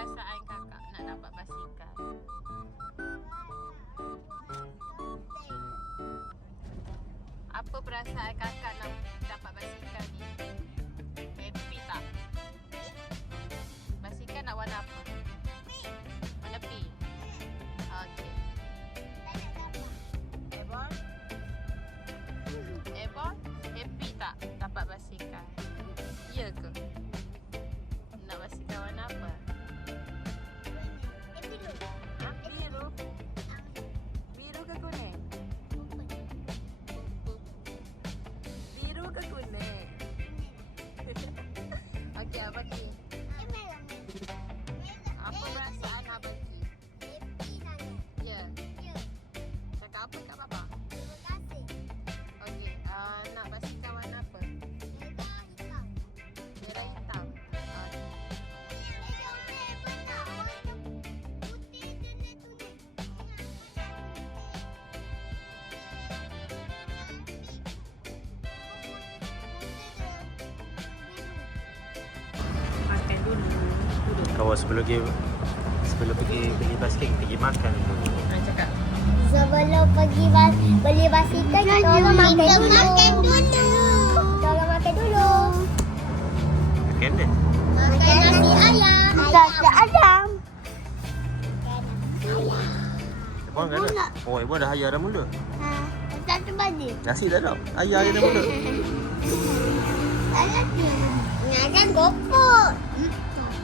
perasaan kakak nak dapat basikal? Apa perasaan kakak nak dapat basikal ni? Happy tak? Basikal nak warna apa? Warna pink. Okey. Ebon? Ebon? Happy tak dapat basikal? Ya ke? Nak basikal warna apa? Biru. Ha? Biru? Biru ke kuning? Biru ke kuning? Okey, Abang Ki. Apa perasaan Abang Ki? Ya. Cakap apa kat Bapa? Okey, nak basikal warna apa? Merah hitam. Makan dulu. Kawan sebelum pergi beli basikal, pergi makan dulu. Cakap. Sebelum pergi beli basikal, kita orang makan dulu. Kita orang makan dulu. Makan dia. Makan nasi ayam. Nasi ayam. Ibu kan ada? Oh, ibu ada ayam dalam mulut. Satu balik. Nasi tak ada. Ayam ada dalam mulut. Ayam dia. Ayam gopok.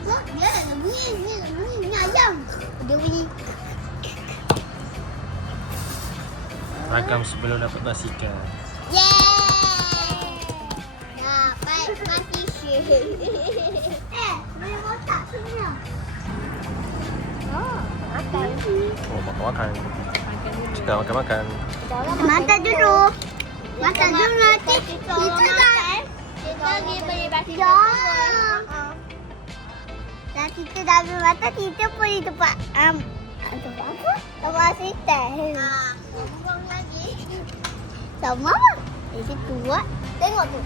Dia bunyi ayam. Dia bunyi. Ragam sebelum dapat basikal. Yeay! Dapat basikal. Boleh botak sebenarnya. Oh, makan. Oh, makan-makan. Makan dulu. Cakap makan-makan. Makan dulu. Makan dulu nanti kita kan. Kita pergi beli basikal. Dan kita dah beli basikal, kita pergi tempat tempat apa? Tempat basikal. Buang lagi. Sama lah. Ini kuat. Tengok tu.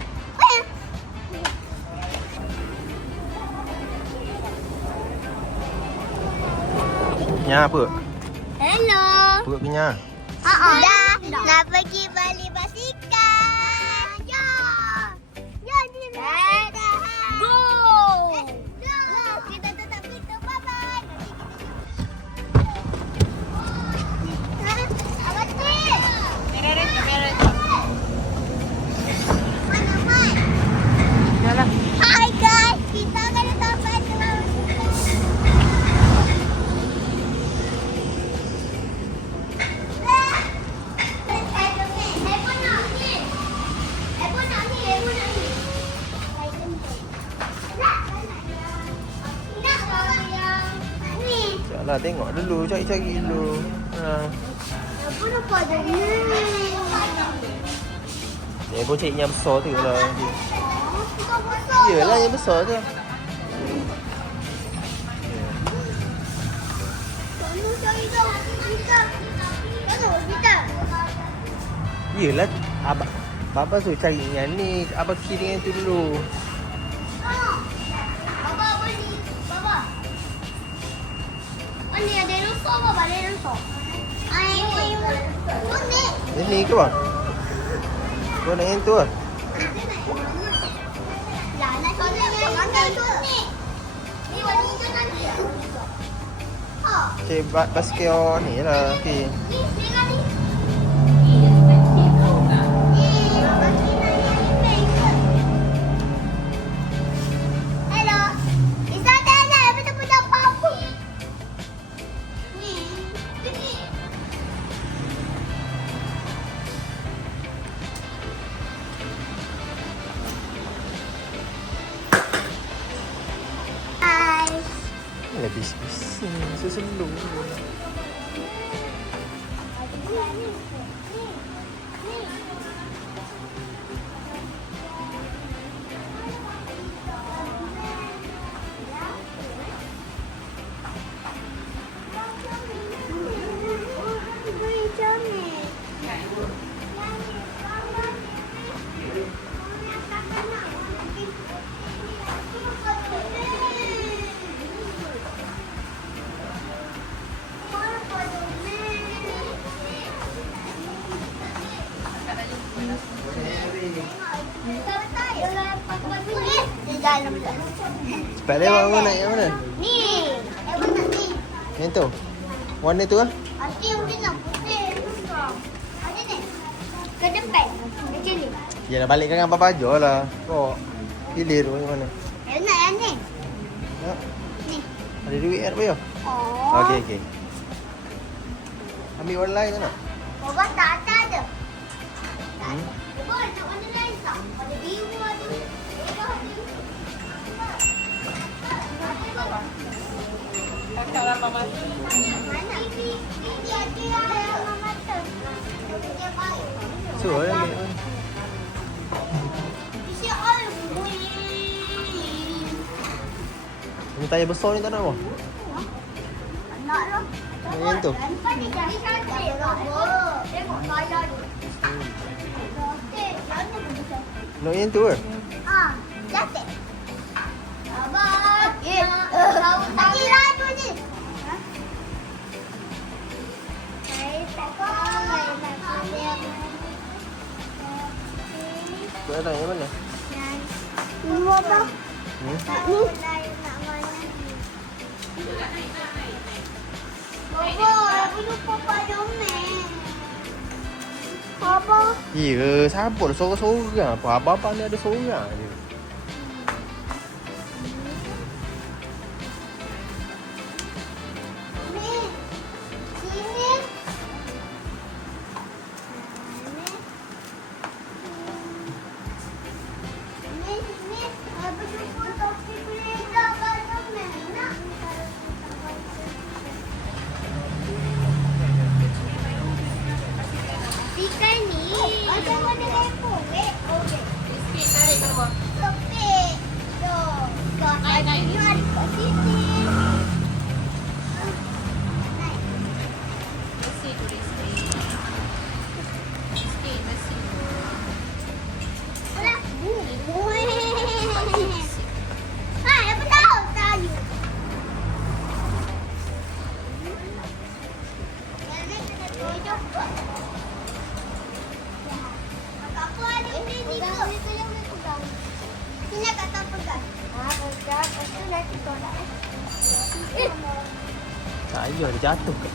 Kenyang apa? Hello. Perut kenyang. Dah. Nak pergi beli basikal. Jom. Jom dia. Go. Kita tetap kita. Bye-bye. Awak cik. Merah tu, merah. Mana Mat? Jalan. Hai guys. Kita akan datang pada Sekejap tengok dulu. Cari-cari dulu. Apa nampak ada ni? Ibu cari yang besar tu lah. Kita besar. Yelah yang besar tu. Tolong cari tahu kita. Tolong kita. Yelah. Bapa tu cari yang ni. Abang kiri dengan tu dulu. Baba beli. Baba. Ni ada rusuk baba, ada rusuk. Ini. Yang ni ke bang? Kau nak yang tu lah. Lah nak solat yang tu ni. Ni warna hijau nanti. Ha. Cari basikal ni lah. Okay. Ni dengan ni. Hello. Isa tanya, betul punya apa? Ni. Ni. Hai. Ni bising. Seselu. Di dalam lah. Cepat lewat mana yang mana? Ni. Yang mana ni? Yang tu. Warna tu ah. Ada yang bilang putih. Ada ni. Ke depan. Macam ni. Yalah balik dengan Papa Jo lah. Kau pilih tu yang mana? Yang nak yang ni. Nak? Ni. Ada duit kan Papa Jo? Oh. Okey okey. Ambil warna lain tak nak? Bapa tak ada. Hmm? Bapa nak warna lain tak? Ada biru ada. Merah ada. Kakak lapar mata. Mana? Ini ada yang mata. Dia baik. So, ada ambil warna. Isi all. Ini tayar besar ni tak nak apa? Nak lah. Yang tu. Nampak dia jadi cantik lah. Tengok tayar dia. Cantik. Mana besar? Nak yang tu ke? Ah, cantik. Abang. Tadi laju ni. Saya tak tahu. Tu ada yang mana? Ini apa? Hmm? Ni. Bapa, aku lupa pada Omek. Bapa. Ya, siapa dah sorang-sorang. Apa abang-abang ni ada sorang je. Ni. Sini. Ni, ni. Aku lupa topi kuliah pada Omek. Nak. Ikan ni. Macam mana lepung? Okey. Sikit tarik keluar. Topik. Tu. Naik, naik. Ni ada kat sini. Naik. Bersih tu sikit. Sikit bersih. Alah. Hai, apa tahu tadi? Yang ni kena tunjuk. Aku ada ini ni tu. Sini kata pegang. Pegang. Lepas tu nanti tolak. Tak ya, dia jatuh ke?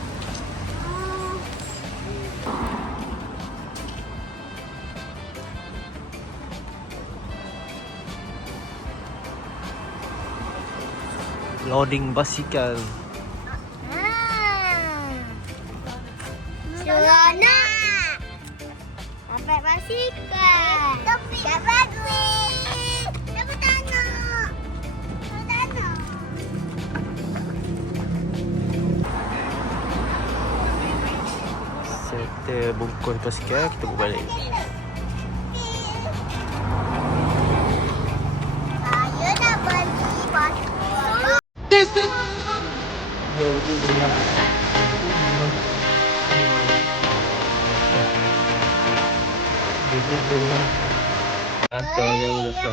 Loading basikal. Seronok. Dapat basikal. Tapi tak bagus. Dapat tanah. Dapat tanah. Kita bungkus basikal, kita buat balik. Saya dah beli basikal. Atau yang udah